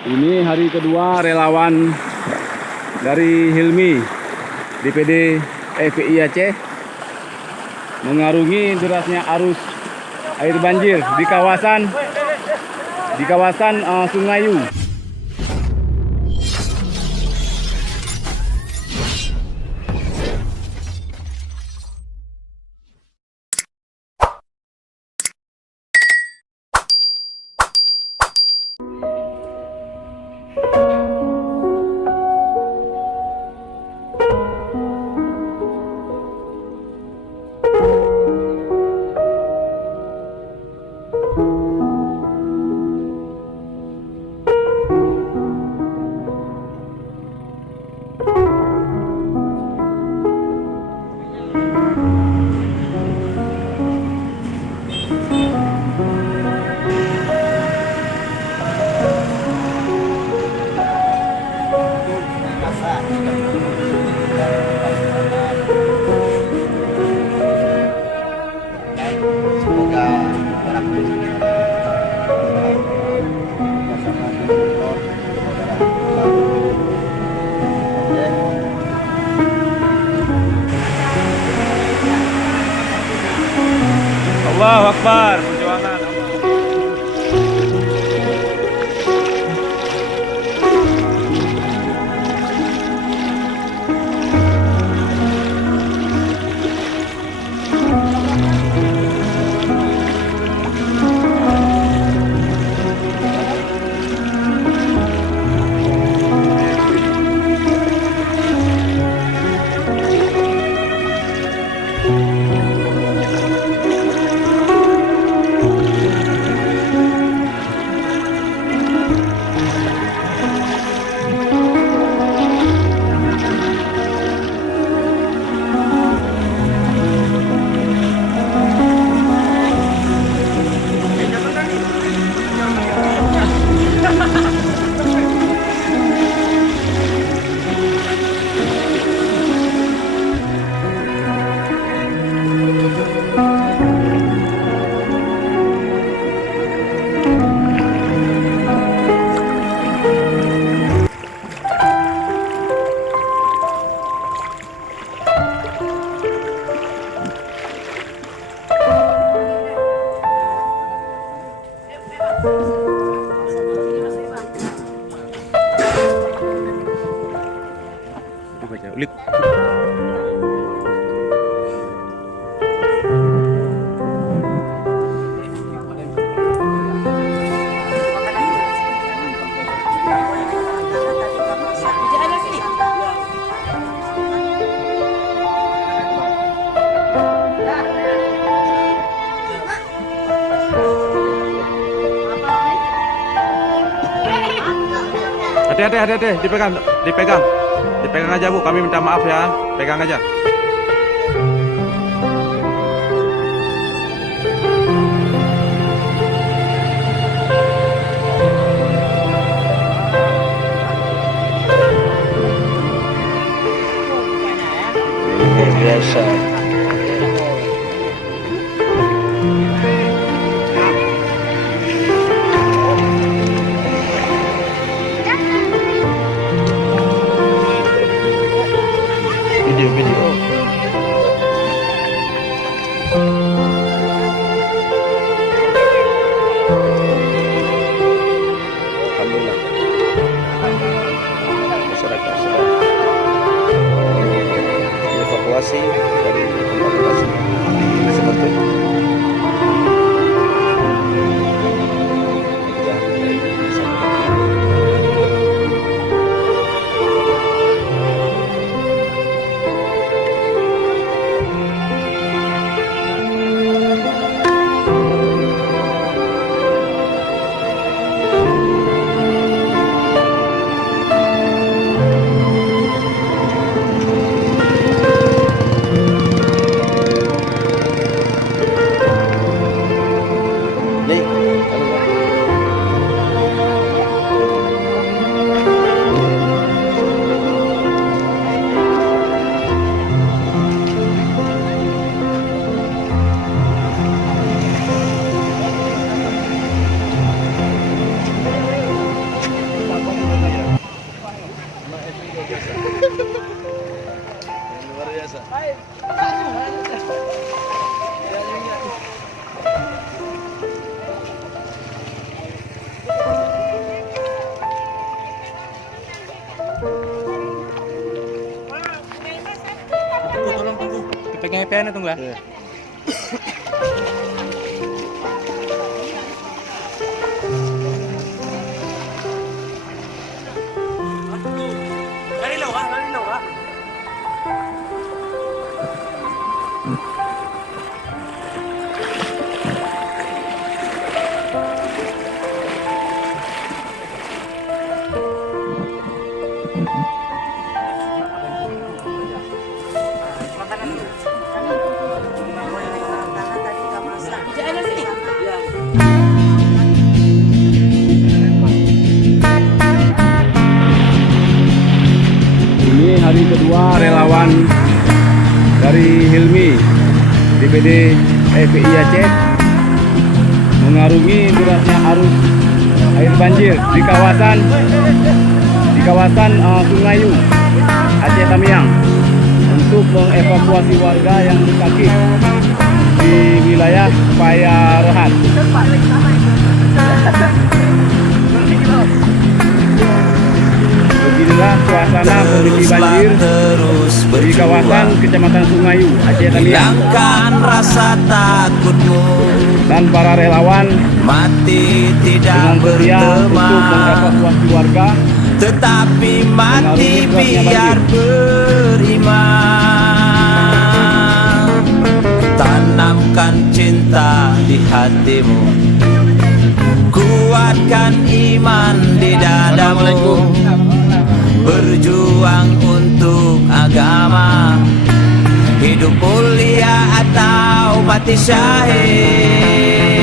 Ini hari kedua relawan dari Hilmi DPD FPI Aceh mengarungi derasnya arus air banjir di kawasan Sungayu. Allahu Akbar, perjuangan. Ulit. Hati-hati, dipegang aja Bu, kami minta maaf ya, pegang aja. Biasa. Video. piano tunggu lah. Ini hari kedua relawan dari Hilmi DPD FPI Aceh mengarungi derasnya arus air banjir di kawasan Sungayu Aceh Tamiang untuk mengevakuasi warga yang sakit di wilayah Payarehat. Beginilah suasana kondisi banjir di kawasan Kecamatan Sungayu, Aceh Tamiang. Hilangkan rasa takutmu, Dan para relawan mati dengan tidak setia untuk berteman, mengevakuasi warga. tetapi mati Mengarungi derasnya biar beriman. Tanamkan cinta di hatimu, kuatkan iman di dadamu, berjuang untuk agama, hidup mulia atau mati syahid.